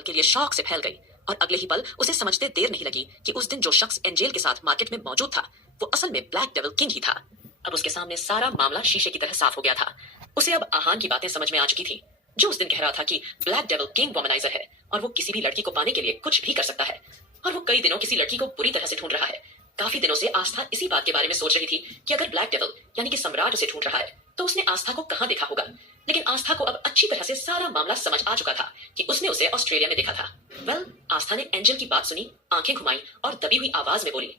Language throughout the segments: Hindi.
पल के लिए शॉक से फैल गई और अगले ही पल उसे समझते देर नहीं लगी कि उस दिन जो शख्स एंजेल के साथ मार्केट में मौजूद था वो असल में ब्लैक डेविल किंग ही था। अब उसके सामने सारा मामला शीशे की तरह साफ हो गया था। उसे अब आहान की बातें समझ में आ चुकी थी, जो उस दिन कह रहा था कि ब्लैक डेविल किंग वोमनाइजर है और वो किसी भी लड़की को पाने के लिए कुछ भी कर सकता है। और वो कई दिनों किसी लड़की को बुरी तरह से ढूंढ रहा है। काफी दिनों से आस्था इसी बात के बारे में सोच रही थी कि अगर ब्लैक डेविल यानी कि सम्राट उसे ढूंढ रहा है तो उसने आस्था को कहां देखा होगा। लेकिन आस्था को अब अच्छी तरह से सारा मामला समझ आ चुका था कि उसने उसे ऑस्ट्रेलिया में देखा था। आस्था ने एंजल की बात सुनी, आंखें घुमाई और दबी हुई आवाज में बोली,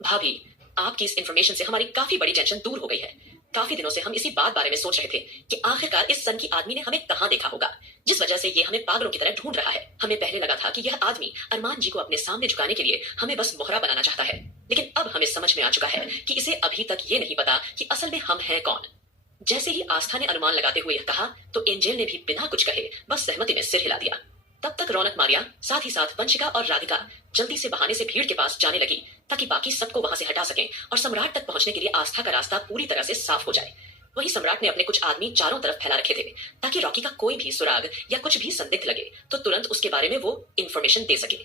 भाभी, आपकी इस इंफॉर्मेशन से हमारी काफी बड़ी टेंशन दूर हो गई है। काफी दिनों से हम इसी बात बारे में सोच रहे थे कि आखिरकार इस सन की आदमी ने हमें कहां देखा होगा, जिस वजह से ये हमें पागलों की तरह ढूंढ रहा है। हमें पहले लगा था कि यह आदमी अरमान जी को अपने सामने झुकाने के लिए हमें बस मोहरा बनाना चाहता है, लेकिन अब हमें समझ में आ चुका है कि इसे अभी तक ये नहीं पता कि असल में हम हैं कौन। जैसे ही आस्था ने अनुमान लगाते हुए यह कहा तो एंजेल ने भी बिना कुछ कहे बस सहमति में सिर हिला दिया। तब तक रौनक मारिया, साथ ही साथ वंशिका और राधिका जल्दी से बहाने से भीड़ के पास जाने लगी ताकि बाकी सबको वहां से हटा सकें और सम्राट तक पहुंचने के लिए आस्था का रास्ता पूरी तरह से साफ हो जाए। वही सम्राट ने अपने कुछ आदमी चारों तरफ फैला रखे थे ताकि रॉकी का कोई भी सुराग या कुछ भी संदिग्ध लगे तो तुरंत उसके बारे में वो इंफॉर्मेशन दे सके।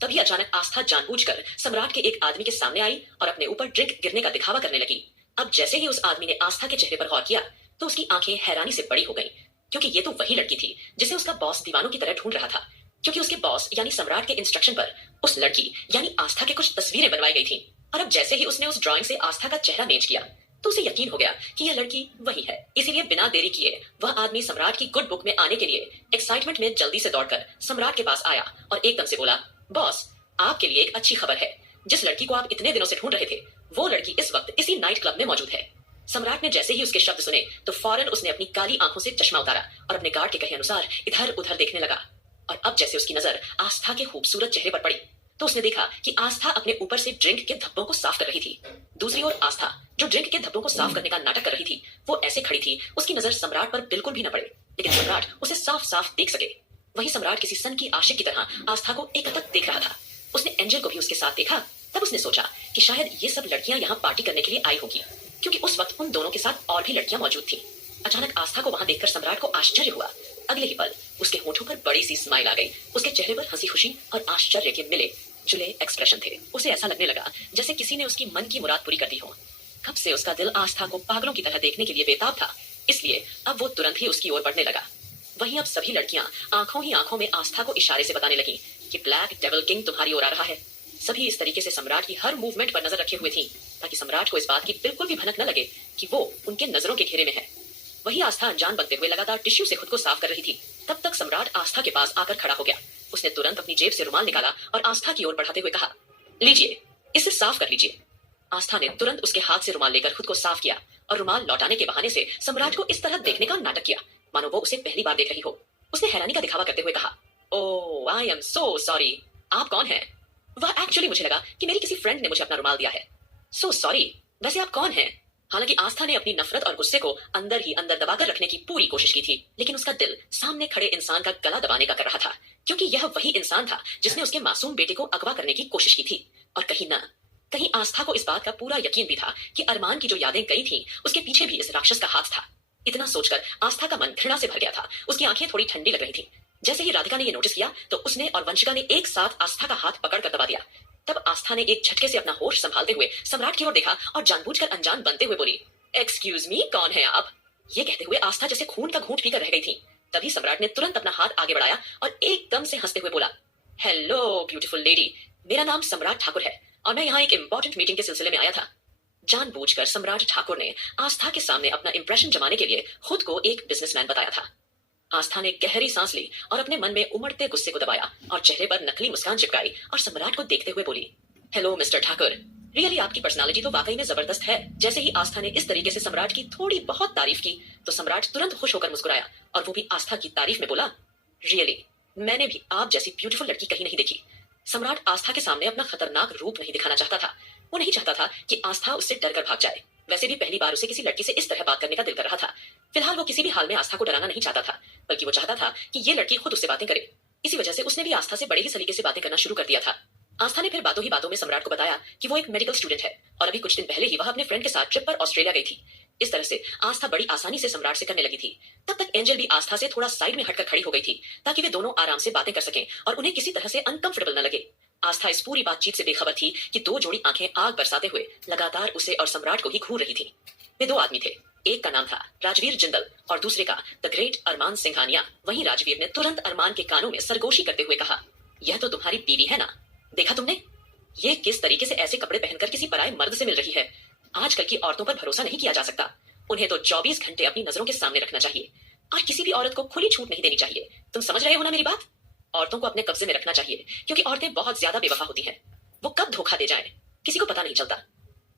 तभी अचानक आस्था जानबूझकर सम्राट के एक आदमी के सामने आई और अपने ऊपर ड्रिंक गिरने का दिखावा करने लगी। अब जैसे ही उस आदमी ने आस्था के चेहरे पर गौर किया तो उसकी आंखें हैरानी से बड़ी हो गईं, क्योंकि ये तो वही लड़की थी जिसे उसका बॉस दीवानों की तरह ढूंढ रहा था। क्योंकि उसके बॉस यानी सम्राट के इंस्ट्रक्शन पर उस लड़की यानी आस्था के कुछ तस्वीरें बनवाई गई थी। और अब जैसे ही उसने उस ड्राइंग से आस्था का चेहरा मेच किया तो उसे यकीन हो गया कि यह लड़की वही है। इसीलिए बिना देरी किए वह आदमी सम्राट की गुड बुक में आने के लिए एक्साइटमेंट में जल्दी से दौड़कर सम्राट के पास आया और एकदम से बोला, बॉस, आपके लिए एक अच्छी खबर है। जिस लड़की को आप इतने दिनों से ढूंढ रहे थे वो लड़की इस वक्त इसी नाइट क्लब में मौजूद है। सम्राट ने जैसे ही उसके शब्द सुने तो फौरन उसने अपनी काली आंखों से चश्मा उतारा और अपने गार्ड के कहे अनुसार इधर उधर देखने लगा। और अब जैसे उसकी नजर आस्था के खूबसूरत चेहरे पर पड़ी तो उसने देखा कि आस्था अपने ऊपर से ड्रिंक के धब्बों को साफ कर रही थी। दूसरी ओर आस्था, जो ड्रिंक के धब्बों को साफ करने का नाटक कर रही थी, वो ऐसे खड़ी थी उसकी नजर सम्राट पर बिल्कुल भी न पड़े, लेकिन सम्राट उसे साफ साफ देख सके। वही सम्राट किसी सन की आशिक की तरह आस्था को एकटक देख रहा था। उसने एंजल को भी उसके साथ देखा। तब उसने सोचा कि शायद ये सब लड़कियां यहाँ पार्टी करने के लिए आई होगी, क्योंकि उस वक्त उन दोनों के साथ और भी लड़कियां मौजूद थी। अचानक आस्था को वहां देखकर सम्राट को आश्चर्य हुआ। अगले ही पल उसके होठों पर बड़ी सी स्माइल आ गई। उसके चेहरे पर हंसी खुशी और आश्चर्य के मिले जुले एक्सप्रेशन थे। उसे ऐसा लगने लगा जैसे किसी ने उसकी मन की मुराद पूरी कर दी हो। कब से उसका दिल आस्था को पागलों की तरह देखने के लिए बेताब था, इसलिए अब वो तुरंत ही उसकी ओर बढ़ने लगा। वहीं अब सभी लड़कियां आंखों ही आंखों में आस्था को इशारे से बताने लगी कि ब्लैक डेविल किंग तुम्हारी ओर आ रहा है। सभी इस तरीके से सम्राट की हर मूवमेंट पर नजर रखे हुए थी ताकि सम्राट को इस बात की बिल्कुल भी भनक न लगे कि वो उनके नजरों के घेरे में है। वही आस्था अनजान बनते हुए लगातार टिश्यू से खुद को साफ कर रही थी। तब तक सम्राट आस्था के पास आकर खड़ा हो गया। उसने तुरंत अपनी जेब से रुमाल निकाला और आस्था की ओर बढ़ाते हुए कहा, लीजिए, इसे साफ कर लीजिए। आस्था ने तुरंत उसके हाथ से रुमाल लेकर खुद को साफ किया और रुमाल लौटाने के बहाने से सम्राट को इस तरह देखने का नाटक किया मानो वो उसे पहली बार देख रही हो। उसने हैरानी का दिखावा करते हुए कहा, ओह, आई एम सो सॉरी। आप कौन हैं? वह एक्चुअली मुझे लगा कि मेरी किसी फ्रेंड ने मुझे अपना रुमाल दिया है। सो सॉरी, वैसे आप कौन हैं? हालांकि आस्था ने अपनी नफरत और गुस्से को अंदर ही अंदर दबाकर रखने की पूरी कोशिश की थी, लेकिन उसका दिल सामने खड़े इंसान का गला दबाने का कर रहा था, क्योंकि यह वही इंसान था जिसने उसके मासूम बेटे को अगवा करने की कोशिश की थी। और कहीं आस्था को इस बात का पूरा यकीन भी था कि अरमान की जो यादें गई थी उसके पीछे भी इस राक्षस का हाथ था। इतना सोचकर आस्था का मन घृणा से भर गया था। उसकी आंखें थोड़ी ठंडी लग रही थी। जैसे ही राधिका ने यह नोटिस किया तो उसने और वंशिका ने एक साथ आस्था का हाथ पकड़कर दबा दिया। तब आस्था ने एक झटके से अपना होश संभालते हुए सम्राट की ओर देखा और जानबूझकर अनजान बनते हुए बोली, एक्सक्यूज मी, कौन है आप? ये कहते हुए आस्था जैसे खून का घूंट पीकर रह गई थी। तभी सम्राट ने तुरंत अपना हाथ आगे बढ़ाया और एकदम से हंसते हुए बोला, हेलो ब्यूटीफुल लेडी, मेरा नाम सम्राट ठाकुर है और मैं यहाँ एक इंपॉर्टेंट मीटिंग के सिलसिले में आया था। जानबूझकर सम्राट ठाकुर ने आस्था के सामने अपना इंप्रेशन जमाने के लिए खुद को एक बिजनेसमैन बताया था। आस्था ने गहरी सांस ली और अपने मन में उमड़ते गुस्से को दबाया और चेहरे पर नकली मुस्कान चिपकाई और सम्राट को देखते हुए बोली, हेलो मिस्टर ठाकुर, रियली आपकी पर्सनालिटी तो वाकई में जबरदस्त है। जैसे ही आस्था ने इस तरीके से सम्राट की थोड़ी बहुत तारीफ की तो सम्राट तुरंत खुश होकर मुस्कुराया और वो भी आस्था की तारीफ में बोला, रियली मैंने भी आप जैसी ब्यूटीफुल लड़की कहीं नहीं देखी। सम्राट आस्था के सामने अपना खतरनाक रूप नहीं दिखाना चाहता था। वो नहीं चाहता था कि आस्था उससे डरकर भाग जाए। वैसे भी पहली बार उसे किसी लड़की से इस तरह बात करने का दिल कर रहा था। फिलहाल वो किसी भी हाल में आस्था को डराना नहीं चाहता था, बल्कि वो चाहता था कि ये लड़की खुद उससे बातें करे। इसी वजह से उसने भी आस्था से बड़े ही सलीके से बातें करना शुरू कर दिया था। आस्था ने फिर बातों ही बातों में सम्राट को बताया कि वो एक मेडिकल स्टूडेंट है और अभी कुछ दिन पहले ही वह अपने फ्रेंड के साथ ट्रिप पर ऑस्ट्रेलिया गई थी। इस तरह से आस्था बड़ी आसानी से सम्राट से करने लगी थी। तब तक एंजल भी आस्था से थोड़ा साइड में हटकर खड़ी हो गई थी ताकि वे दोनों आराम से बातें कर सकें और उन्हें किसी तरह से अनकंफर्टेबल न लगे। आस्था इस पूरी बातचीत से बेखबर थी कि दो जोड़ी आंखें आग बरसाते हुए लगातार उसे और सम्राट को ही घूर रही थी। वे दो आदमी थे, एक का नाम था राजवीर जिंदल और दूसरे का द ग्रेट अरमान सिंघानिया। वहीं राजवीर ने तुरंत अरमान के कानों में सरगोशी करते हुए कहा, यह तो तुम्हारी बीवी है ना? देखा तुमने ये किस तरीके से ऐसे कपड़े पहनकर किसी पराये मर्द से मिल रही है? आजकल की औरतों पर भरोसा नहीं किया जा सकता। उन्हें तो 24 घंटे अपनी नजरों के सामने रखना चाहिए और किसी भी औरत को खुली छूट नहीं देनी चाहिए। तुम समझ रहे हो ना मेरी बात? औरतों को अपने कब्जे में रखना चाहिए क्योंकि औरतें बहुत ज्यादा बेवफा होती हैं। वो कब धोखा दे जाए किसी को पता नहीं चलता।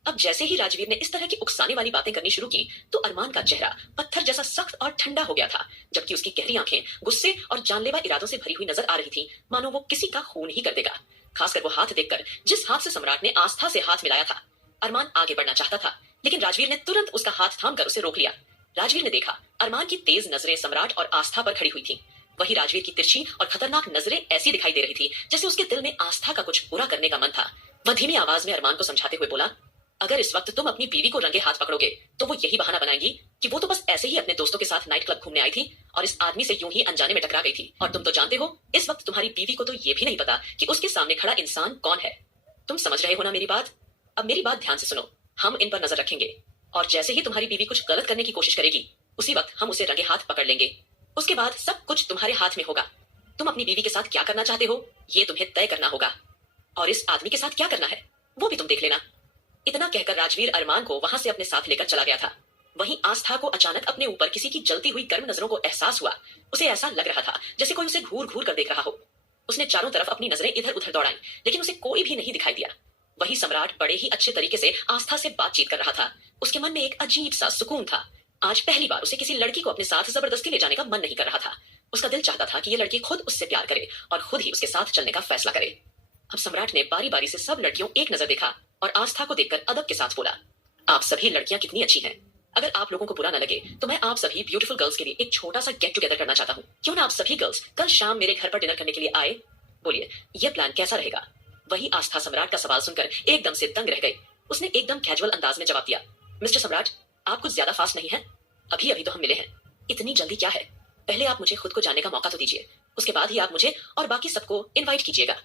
अब जैसे ही राजवीर ने इस तरह की उकसाने वाली बातें करनी शुरू की तो अरमान का चेहरा पत्थर जैसा सख्त और ठंडा हो गया था, जबकि उसकी गहरी आंखें गुस्से और जानलेवा इरादों से भरी हुई नजर आ रही थी, मानो वो किसी का खून ही कर देगा। खासकर वो हाथ देखकर जिस हाथ से सम्राट ने आस्था से हाथ मिलाया था। अरमान आगे बढ़ना चाहता था लेकिन राजवीर ने तुरंत उसका हाथ थामकर उसे रोक लिया। राजवीर ने देखा अरमान की तेज नजरें सम्राट और आस्था पर खड़ी हुई थी। वही राजवीर की तिरछी और खतरनाक नजरें ऐसी दिखाई दे रही थी जैसे उसके दिल में आस्था का कुछ बुरा करने का मन था। वह धीमी आवाज में अरमान को समझाते हुए बोला, अगर इस वक्त तुम अपनी बीवी को रंगे हाथ पकड़ोगे तो वो यही बहाना बनाएगी कि वो तो बस ऐसे ही अपने दोस्तों के साथ नाइट क्लब घूमने आई थी और इस आदमी से यूं ही अनजाने में टकरा गई थी। और तुम तो जानते हो इस वक्त तुम्हारी बीवी को तो ये भी नहीं पता कि उसके सामने खड़ा इंसान कौन है। तुम समझ रहे हो ना मेरी बात? अब मेरी बात ध्यान से सुनो। हम इन पर नजर रखेंगे और जैसे ही तुम्हारी बीवी कुछ गलत करने की कोशिश करेगी उसी वक्त हम उसे रंगे हाथ पकड़ लेंगे। उसके बाद सब कुछ तुम्हारे हाथ में होगा। तुम अपनी बीवी के साथ क्या करना चाहते हो ये तुम्हें तय करना होगा और इस आदमी के साथ क्या करना है वो भी तुम देख लेना। इतना कहकर राजवीर अरमान को वहां से अपने साथ लेकर चला गया था। वहीं आस्था को अचानक अपने ऊपर किसी की जलती हुई गर्म नजरों को एहसास हुआ। उसे ऐसा लग रहा था जैसे कोई उसे घूर घूर कर देख रहा हो। उसने चारों तरफ अपनी नजरें इधर उधर दौड़ाई लेकिन उसे कोई भी नहीं दिखाई दिया। वही सम्राट बड़े ही अच्छे तरीके से आस्था से बातचीत कर रहा था। उसके मन में एक अजीब सा सुकून था। आज पहली बार उसे किसी लड़की को अपने साथ जबरदस्ती ले जाने का मन नहीं कर रहा था। उसका दिल चाहता था कि ये लड़की खुद उससे प्यार करे और खुद ही उसके साथ चलने का फैसला करे। अब सम्राट ने बारी बारी से सब लड़कियों एक नजर देखा और आस्था को देखकर अदब के साथ बोला, आप सभी लड़कियां कितनी अच्छी हैं। अगर आप लोगों को बुरा न लगे तो मैं आप सभी ब्यूटीफुल गर्ल्स के लिए एक छोटा सा गेट टुगेदर करना चाहता हूँ। क्यों ना आप सभी गर्ल्स कल शाम मेरे घर पर डिनर करने के लिए आए? बोलिए ये प्लान कैसा रहेगा? वही आस्था सम्राट का सवाल सुनकर एकदम से दंग रह गई। उसने एकदम कैजुअल अंदाज में जवाब दिया, मिस्टर सम्राट आप कुछ ज्यादा फास्ट नहीं है? अभी अभी तो हम मिले हैं, इतनी जल्दी क्या है? पहले आप मुझे खुद को जानने का मौका तो दीजिए, उसके बाद ही आप मुझे और बाकी सबको इनवाइट कीजिएगा।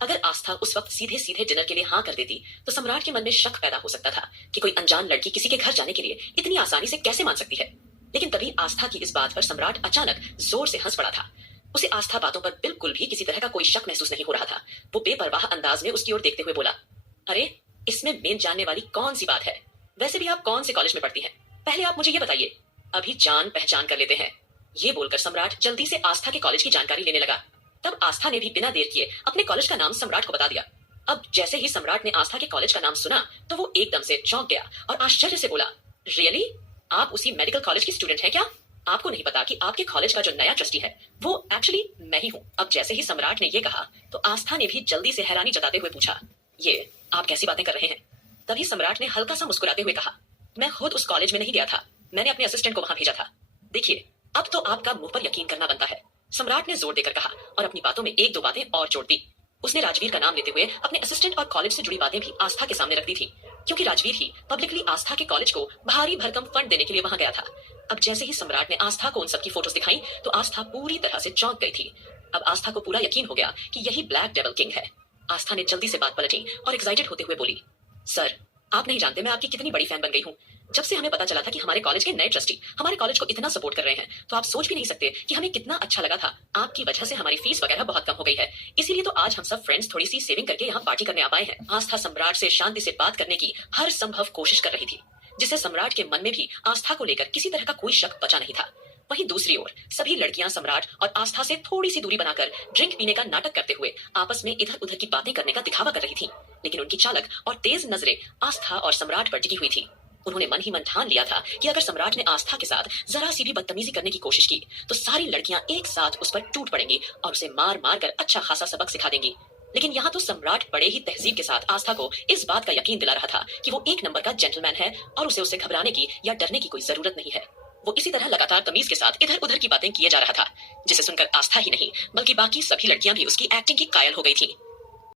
अगर आस्था उस वक्त सीधे सीधे डिनर के लिए हाँ कर देती तो सम्राट के मन में शक पैदा हो सकता था कि कोई अनजान लड़की किसी के घर जाने के लिए इतनी आसानी से कैसे मान सकती है। लेकिन तभी आस्था की इस बात पर सम्राट अचानक जोर से हंस पड़ा था। उसे आस्था बातों पर बिल्कुल भी किसी तरह का कोई शक महसूस नहीं हो रहा था। वो बेपरवाह अंदाज में उसकी ओर देखते हुए बोला, अरे इसमें मेन जानने वाली कौन सी बात है? वैसे भी आप कौन से कॉलेज में पढ़ती हैं? पहले आप मुझे ये बताइए, अभी जान पहचान कर लेते हैं। ये बोलकर सम्राट जल्दी से आस्था के कॉलेज की जानकारी लेने लगा। तब आस्था ने भी बिना देर किए अपने कॉलेज का नाम सम्राट को बता दिया। अब जैसे ही सम्राट ने आस्था के कॉलेज का नाम सुना तो वो एकदम से चौंक गया और आश्चर्य से बोला, रियली? आप उसी मेडिकल कॉलेज की स्टूडेंट है क्या? आपको नहीं पता कि आपके कॉलेज का जो नया ट्रस्टी है वो एक्चुअली मैं ही हूँ। अब जैसे ही सम्राट ने ये कहा तो आस्था ने भी जल्दी से हैरानी जताते हुए पूछा, ये आप कैसी बातें कर रहे हैं? तभी सम्राट ने हल्का सा मुस्कुराते हुए कहा, मैं खुद उस कॉलेज में नहीं गया था, मैंने अपने असिस्टेंट को वहां भेजा था। देखिए अब तो आपका मुंह पर यकीन करना बनता है, सम्राट ने जोर देकर कहा और अपनी बातों में एक दो बातें और जोड़ दी। उसने राजवीर का नाम लेते हुए अपने असिस्टेंट और कॉलेज से जुड़ी बातें भी आस्था के सामने रख दी थी, क्योंकि राजवीर ही पब्लिकली आस्था के कॉलेज को भारी भरकम फंड देने के लिए वहां गया था। अब जैसे ही सम्राट ने आस्था को उन सबकी फोटोज दिखाई तो आस्था पूरी तरह से चौंक गई थी। अब आस्था को पूरा यकीन हो गया कि यही ब्लैक डेविल किंग है। आस्था ने जल्दी से बात पलटी और एक्साइटेड होते हुए बोली, सर आप नहीं जानते मैं आपकी कितनी बड़ी फैन बन गई हूँ। जब से हमें पता चला था कि हमारे कॉलेज के नए ट्रस्टी हमारे कॉलेज को इतना सपोर्ट कर रहे हैं तो आप सोच भी नहीं सकते कि हमें कितना अच्छा लगा था। आपकी वजह से हमारी फीस वगैरह बहुत कम हो गई है, इसीलिए तो आज हम सब फ्रेंड्स थोड़ी सी सेविंग करके यहाँ पार्टी करने आ पाए हैं। आस्था सम्राट से शांति से बात करने की हर संभव कोशिश कर रही थी, जिससे सम्राट के मन में भी आस्था को लेकर किसी तरह का कोई शक बचा नहीं था। वहीं दूसरी ओर सभी लड़कियां सम्राट और आस्था से थोड़ी सी दूरी बनाकर ड्रिंक पीने का नाटक करते हुए आपस में इधर उधर की बातें करने का दिखावा कर रही थीं। लेकिन उनकी चालक और तेज नजरें आस्था और सम्राट पर टिकी हुई थी। उन्होंने मन ही मन ठान लिया था कि अगर सम्राट ने आस्था के साथ जरा सी भी बदतमीजी करने की कोशिश की तो सारी लड़कियां एक साथ उस पर टूट पड़ेंगी और उसे मार मार कर अच्छा खासा सबक सिखा देंगी। लेकिन यहाँ तो सम्राट बड़े ही तहजीब के साथ आस्था को इस बात का यकीन दिला रहा था कि वो एक नंबर का जेंटलमैन है और उसे घबराने की या डरने की कोई जरूरत नहीं है। वो इसी तरह लगातार तमीज के साथ इधर उधर की बातें किए जा रहा था, जिसे सुनकर आस्था ही नहीं बल्कि बाकी सभी लड़कियां भी उसकी एक्टिंग की कायल हो गई थी।